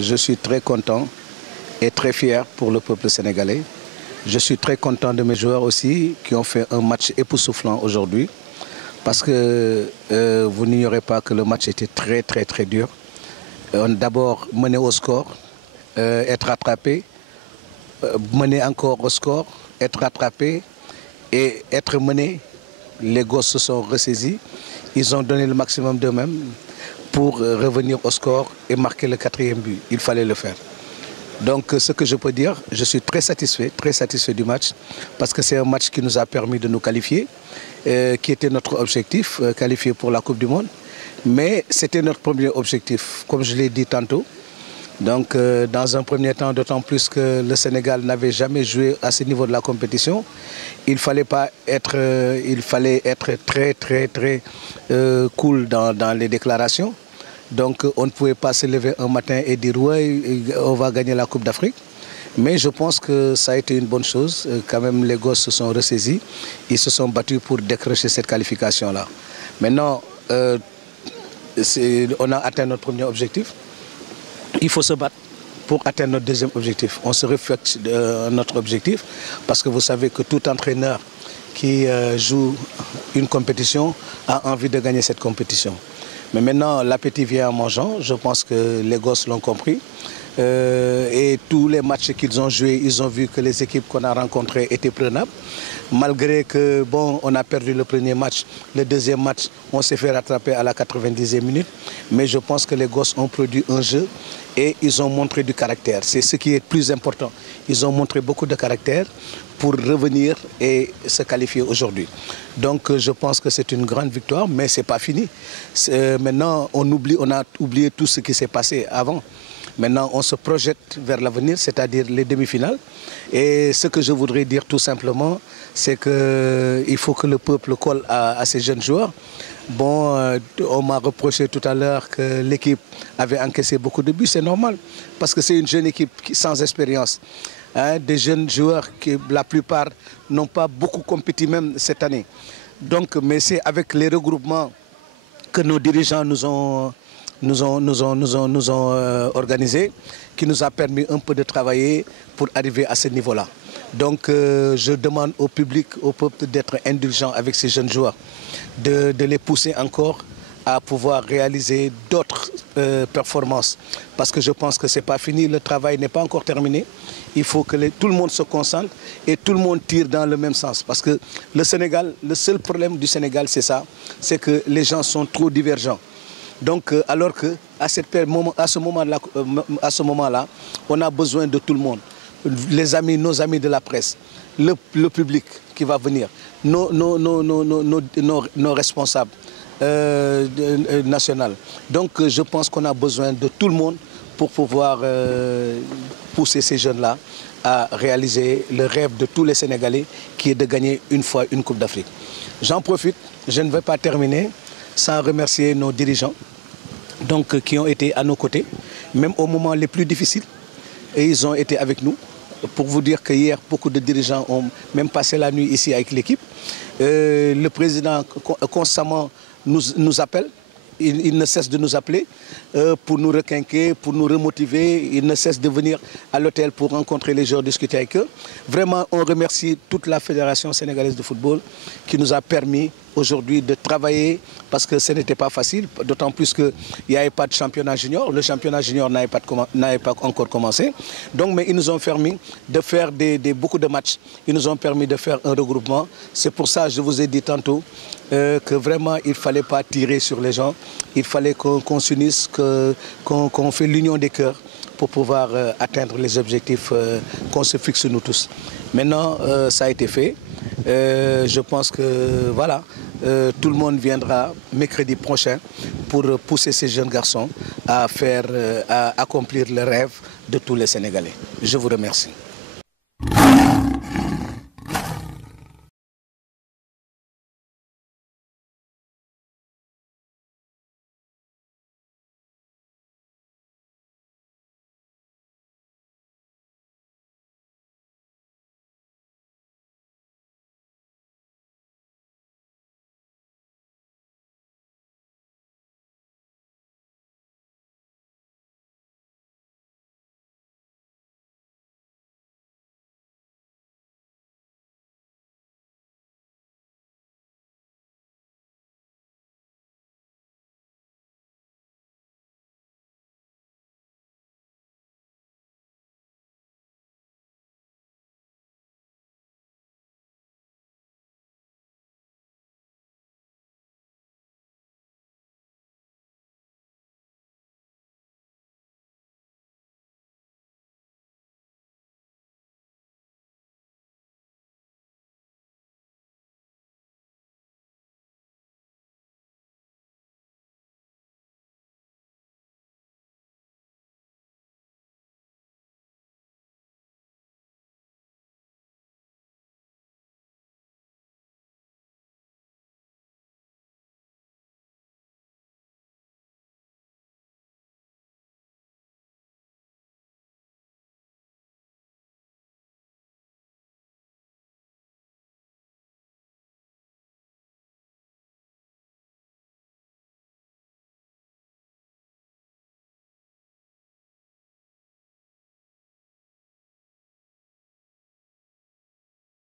je suis très content et très fier pour le peuple sénégalais. Je suis très content de mes joueurs aussi qui ont fait un match époustouflant aujourd'hui. Parce que vous n'ignorez pas que le match était très dur. On a d'abord mené au score, être rattrapé, mener encore au score, être rattrapé et être mené. Les gosses se sont ressaisis. Ils ont donné le maximum d'eux-mêmes pour revenir au score et marquer le 4e but. Il fallait le faire. Donc ce que je peux dire, je suis très satisfait du match parce que c'est un match qui nous a permis de nous qualifier, qui était notre objectif, qualifier pour la Coupe du Monde. Mais c'était notre premier objectif, comme je l'ai dit tantôt. Donc dans un premier temps, d'autant plus que le Sénégal n'avait jamais joué à ce niveau de la compétition, il fallait être très cool dans les déclarations. Donc on ne pouvait pas se lever un matin et dire ouais, on va gagner la Coupe d'Afrique. Mais je pense que ça a été une bonne chose. Quand même, les gosses se sont ressaisis. Ils se sont battus pour décrocher cette qualification-là. Maintenant, on a atteint notre premier objectif. Il faut se battre pour atteindre notre deuxième objectif. On se réflecte notre objectif parce que vous savez que tout entraîneur qui joue une compétition a envie de gagner cette compétition. Mais maintenant, l'appétit vient en mangeant. Je pense que les gosses l'ont compris. Et tous les matchs qu'ils ont joués, ils ont vu que les équipes qu'on a rencontrées étaient prenables. Malgré que, bon, on a perdu le premier match, le deuxième match, on s'est fait rattraper à la 90e minute. Mais je pense que les gosses ont produit un jeu et ils ont montré du caractère. C'est ce qui est le plus important. Ils ont montré beaucoup de caractère pour revenir et se qualifier aujourd'hui. Donc je pense que c'est une grande victoire, mais ce n'est pas fini. Maintenant, on a oublié tout ce qui s'est passé avant. Maintenant, on se projette vers l'avenir, c'est-à-dire les demi-finales. Et ce que je voudrais dire tout simplement, c'est qu'il faut que le peuple colle à ces jeunes joueurs. Bon, on m'a reproché tout à l'heure que l'équipe avait encaissé beaucoup de buts, c'est normal, parce que c'est une jeune équipe sans expérience. Hein, des jeunes joueurs qui, la plupart, n'ont pas beaucoup compétit même cette année. Donc, mais c'est avec les regroupements que nos dirigeants nous ont organisé, qui nous a permis un peu de travailler pour arriver à ce niveau-là. Donc je demande au public, au peuple d'être indulgent avec ces jeunes joueurs, de les pousser encore à pouvoir réaliser d'autres performances. Parce que je pense que ce n'est pas fini, le travail n'est pas encore terminé. Il faut que tout le monde se concentre et tout le monde tire dans le même sens. Parce que le Sénégal, le seul problème du Sénégal, c'est ça, c'est que les gens sont trop divergents. Donc, alors qu'à ce moment-là, on a besoin de tout le monde. Les amis, nos amis de la presse, le public qui va venir, nos responsables nationaux. Donc, je pense qu'on a besoin de tout le monde pour pouvoir pousser ces jeunes-là à réaliser le rêve de tous les Sénégalais qui est de gagner une fois une Coupe d'Afrique. J'en profite, je ne vais pas terminer sans remercier nos dirigeants donc, qui ont été à nos côtés, même au moment les plus difficiles. Et ils ont été avec nous. Pour vous dire que hier, beaucoup de dirigeants ont même passé la nuit ici avec l'équipe. Le président constamment nous appelle. Il ne cesse de nous appeler pour nous requinquer, pour nous remotiver. Il ne cesse de venir à l'hôtel pour rencontrer les joueurs, discuter avec eux. Vraiment, on remercie toute la Fédération sénégalaise de football qui nous a permis aujourd'hui de travailler parce que ce n'était pas facile, d'autant plus qu'il n'y avait pas de championnat junior. Le championnat junior n'avait pas encore commencé. Donc, mais ils nous ont permis de faire beaucoup de matchs. Ils nous ont permis de faire un regroupement. C'est pour ça que je vous ai dit tantôt que vraiment, il ne fallait pas tirer sur les gens. Il fallait qu'on s'unisse, qu'on fait l'union des cœurs pour pouvoir atteindre les objectifs qu'on se fixe nous tous. Maintenant, ça a été fait. Je pense que voilà, tout le monde viendra mercredi prochain pour pousser ces jeunes garçons à accomplir le rêve de tous les Sénégalais. Je vous remercie.